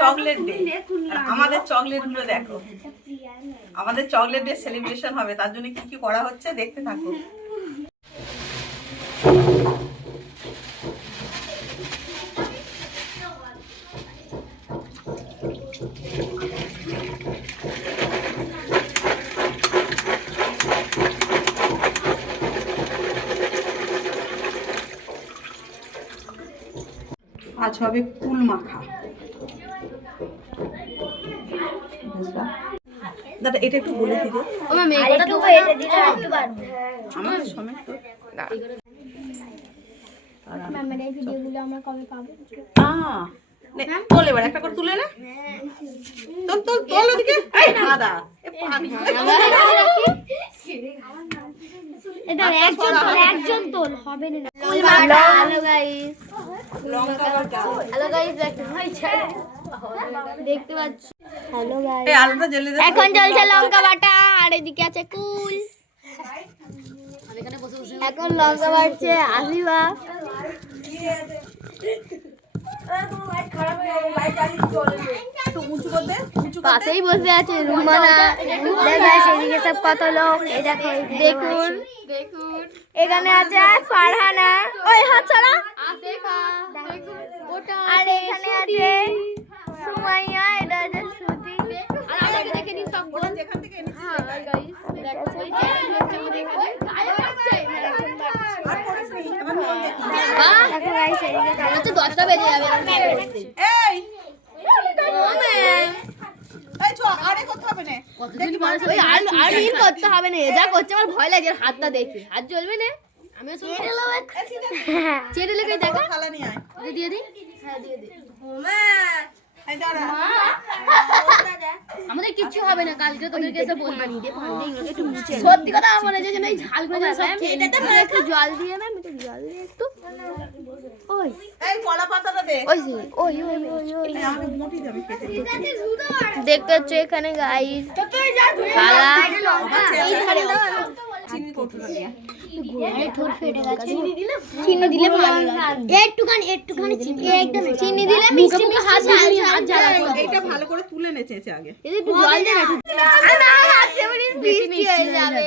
Chocolate day আমাদের চকলেটগুলো দেখো। আমাদের চকলেট ডে সেলিব্রেশন হবে তার জন্য কি কি করা হচ্ছে দেখতে থাকো। আজ হবে কুল মাখা? দাদা এটা একটু বলে সময় তো। এই ভিডিওগুলো আমরা কবে পাবো? আহ, নে, তোল এবার একটা করে তুলে নে। তোল তোল তোল ওদিকে। এই দাদা এ পাগলি। এটা একজন তোল একজন তোল হবে না। হ্যালো গাইস হ্যালো গাইস দেখতে পাচ্ছ? হ্যালো গাইস এখন চলছে লঙ্কা বাটা আর এদিকে আছে কুল। এখন লঙ্কা বাটছে আসিবা। পাশেই বসে আছে রুমানা। সব কত লোক? এই দেখো দেখুন। এখানে আছে ফারহানা। ওই হাত ছাড়া। আর এখানে আছে সুমাইয়া এটা আছে দেখো। দশটা বেজে যাবে আরে করতে হবে না। ওই আর আর ইন করতে হবে না। যা করছে আমার ভয় লাগে হাতটা দেখে হাত জ্বলবে না? আমি চেটে লেগে দেখো। থালা নিয়ে আয়। দিয়ে দি এই দাঁড়া। আমাদের কিচ্ছু হবে না। কালকে তোদেরকে এসে বলব সত্যি কথা আমার মনে হচ্ছে যে না এই ঝালগুলো সব খেয়ে নিতে। একটু জল দিয়ে একটু জল দিয়ে একটু। ওই। এই কলা পাতাটা দে। ওই ওই ওই ওই ওই। এই আমাকে মোটি যাবে কেটে দিতে। দেখতে হচ্ছে এখানে গাইস কালা এই ধারে চিনি দিলে ভালো লাগে। একটুখানি একটুখানি চিনি একদম চিনি দিলে মিষ্টি মিষ্টি হাত হাত জ্বালা এইটা ভালো করে তুলে নে আগে। একটু জল দে না মিষ্টি হয়ে যাবে।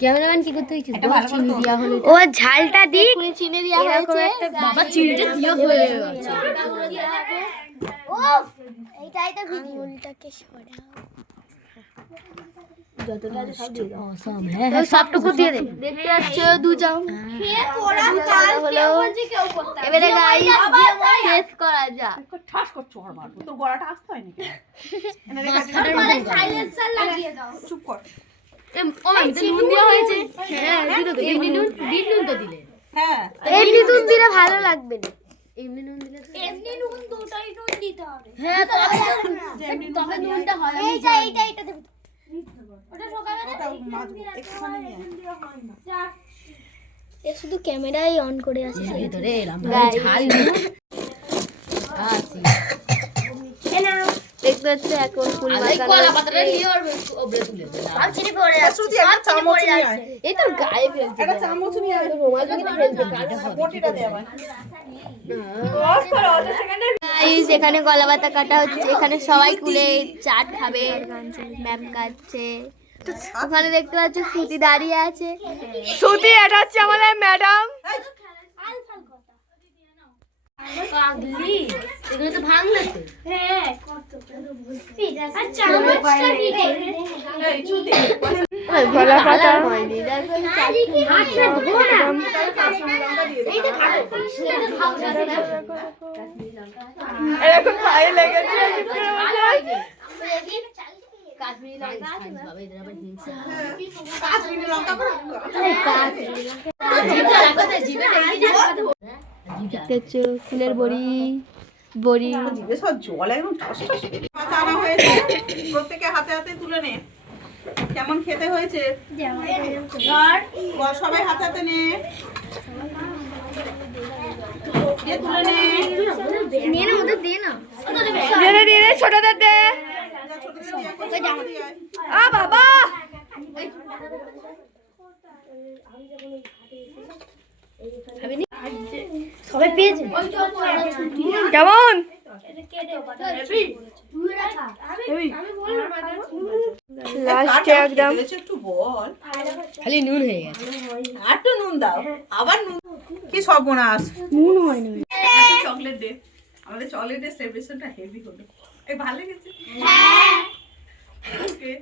ক্যামেরাম্যান কি করতে হয়েছে? চিনি দেওয়া হলো ও ঝালটা দিক। চিনি দেওয়া হয়েছে। বাবা চিনিটা দিয়ে হয়ে গেছে এইটাই তো ভিডিওটাকে সরাও। সবটুকু দিয়ে দে। দেখতে পাচ্ছ দু চাম এবারে গাই শেষ করা যা ঠাস কর চড় মারবো তোর গলাটা আসতে হয় নাকি এনে রেখে দে। চুপ কর। হ্যাঁ হ্যাঁ এমনি নুন দিলে। ভালো লাগবে না। যেমনি নুন তবে নুনটা হয় এইটা এইটা এইটা দেব। ওটা মাছবো একটুখানি নিয়ে। আয়। এ শুধু ক্যামেরাই অন করে আছে। ভিতরে এলাম ঝাল দেখতে হচ্ছে। এখন ফুল। এই গায়ে এখানে কলা পাতা কাটা হচ্ছে এখানে সবাই কুলে চাট খাবে। ম্যাম কাটছে। ওখানে দেখতে পাচ্ছ সুতি দাঁড়িয়ে আছে। সুতি এটা হচ্ছে আমাদের ম্যাডাম। এগুলো তো ভাঙলে তো। শ্রুতি, গলা পাতা এরকম লেগেছে কাশ্মীরি লঙ্কা কাশ্মীরি লঙ্কা ফুলের বড়ি বড়ি। জিভে সব জল একদম ঠস ঠস। মাছ আনা হয়েছে প্রত্যেকে হাতে হাতে তুলে নে। কেমন খেতে হয়েছে? সবাই হাতে হাতে নে। ছোটদের। আ বাবা! সবাই পেয়েছে? কেমন? লাস্টে একদম। খালি নুন হয়ে গেছে। আর একটু নুন দাও। আবার নুন। কি সর্বনাশ। নুন হয়নি। চকলেট ডে আমাদের চকলেট ডে সেলিব্রেশনটা হেভি হলো। এই ভালো লেগেছে? ওকে